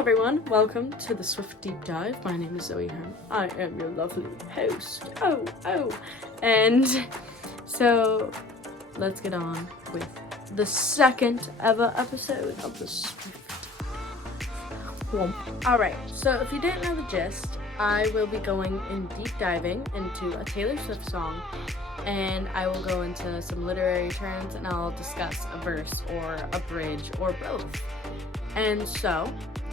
everyone, welcome to the Swift Deep Dive. My name is Zoe Hurmi. I am your lovely host. And so let's get on with the second ever episode of the Swift Dive. Alright, so if you didn't know the gist, I will be going in deep diving into a Taylor Swift song, and I will go into some literary terms and I'll discuss a verse or a bridge or both. And so,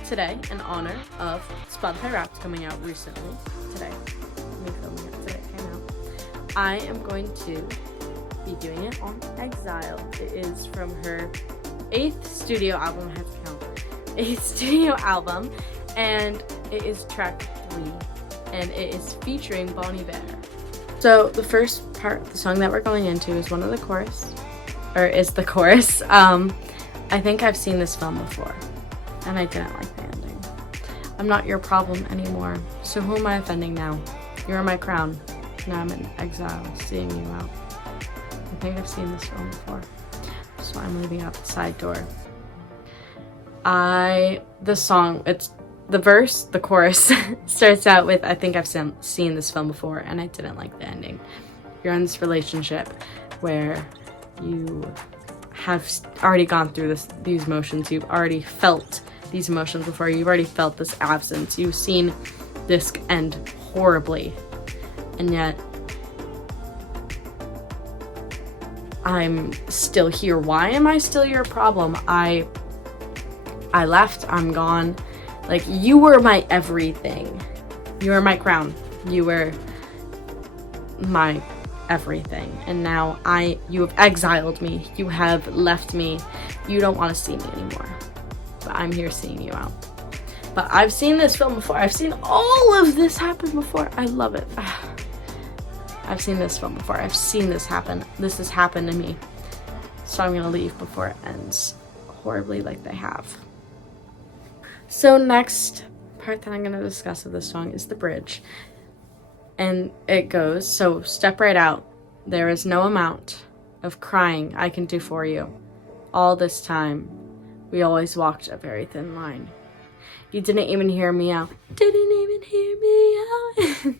today, in honor of Spotify Wrapped coming out recently, I am going to be doing it on Exile. It is from her 8th studio album, I have to count, 8th studio album, and it is track 3, and it is featuring Bon Iver. So, the first part of the song that we're going into is the chorus. I think I've seen this film before, and I didn't like the ending. I'm not your problem anymore, so who am I offending now? You're my crown. Now I'm in exile, seeing you out. I think I've seen this film before, so I'm leaving out the side door. The chorus starts out with, I think I've seen this film before, and I didn't like the ending. You're in this relationship where you have already gone through these emotions. You've already felt these emotions before. You've already felt this absence. You've seen this end horribly. And yet, I'm still here. Why am I still your problem? I left. I'm gone. Like, you were my everything. You were my crown. You were my everything, and now you have exiled me. You have left me. You don't want to see me anymore, but I'm here seeing you out. But I've seen this film before. I've seen all of this happen before. I love it. I've seen this film before. I've seen this happen. This has happened to me, so I'm gonna leave before it ends horribly like they have. So next part that I'm gonna discuss of this song is the bridge. And it goes, so step right out. There is no amount of crying I can do for you. All this time, we always walked a very thin line. You didn't even hear me out. Didn't even hear me out.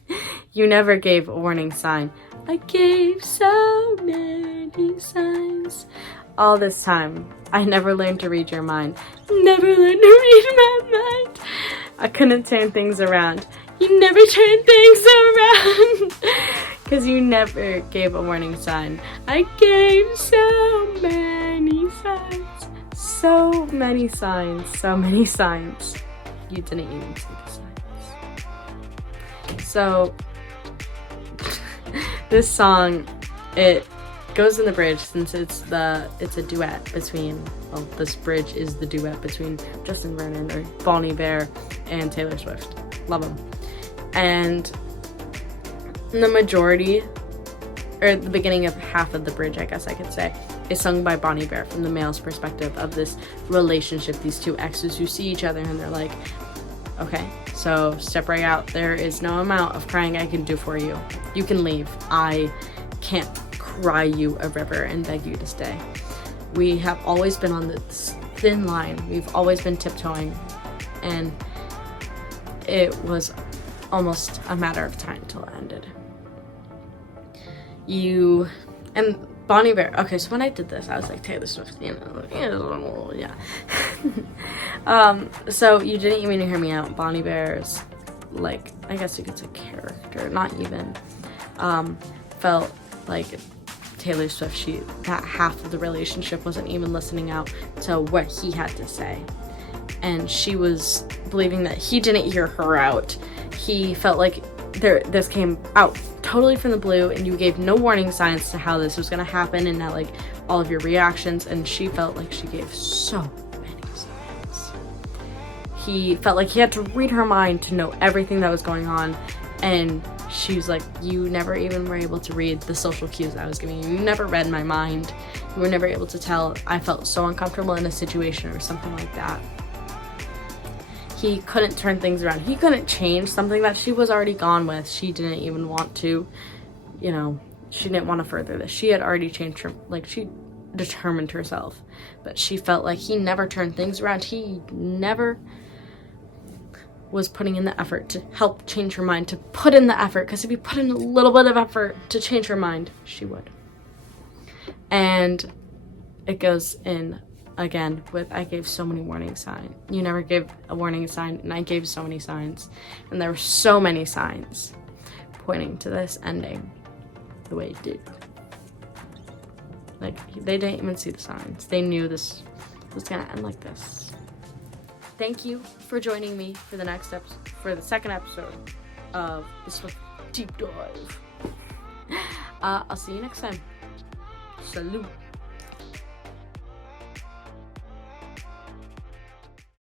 You never gave a warning sign. I gave so many signs. All this time, I never learned to read your mind. Never learned to read my mind. I couldn't turn things around. You never turn things around, because you never gave a warning sign. I gave so many signs. So many signs. So many signs. You didn't even see the signs. So, this song, it goes in the bridge, since it's a duet between, this bridge is the duet between Justin Vernon, or Bon Iver, and Taylor Swift. Love them. And the majority, or the beginning of half of the bridge, I guess I could say, is sung by Bon Iver from the male's perspective of this relationship, these two exes who see each other and they're like, okay, so step right out. There is no amount of crying I can do for you. You can leave. I can't cry you a river and beg you to stay. We have always been on this thin line. We've always been tiptoeing, and it was almost a matter of time till it ended. And Bon Iver, okay, so when I did this, I was like, Taylor Swift, yeah. So you didn't even hear me out. Bon Iver's, like, I guess you could say character, not even, felt like Taylor Swift, that half of the relationship wasn't even listening out to what he had to say. And she was believing that he didn't hear her out. He felt like this came out totally from the blue, and you gave no warning signs to how this was going to happen, and that, like, all of your reactions, and she felt like she gave so many signs. He felt like he had to read her mind to know everything that was going on, and she was like, you never even were able to read the social cues I was giving you. You never read my mind. You were never able to tell I felt so uncomfortable in a situation or something like that. He couldn't turn things around. He couldn't change something that she was already gone with. She didn't even want to, she didn't want to further this. She had already changed her, she determined herself. But she felt like he never turned things around. He never was putting in the effort to help change her mind, to put in the effort, because if you put in a little bit of effort to change her mind, she would. And it goes in again with, I gave so many warning signs. You never gave a warning sign, and I gave so many signs. And there were so many signs pointing to this ending the way it did. Like, they didn't even see the signs. They knew this was gonna end like this. Thank you for joining me for the second episode of this deep dive. I'll see you next time. Salute.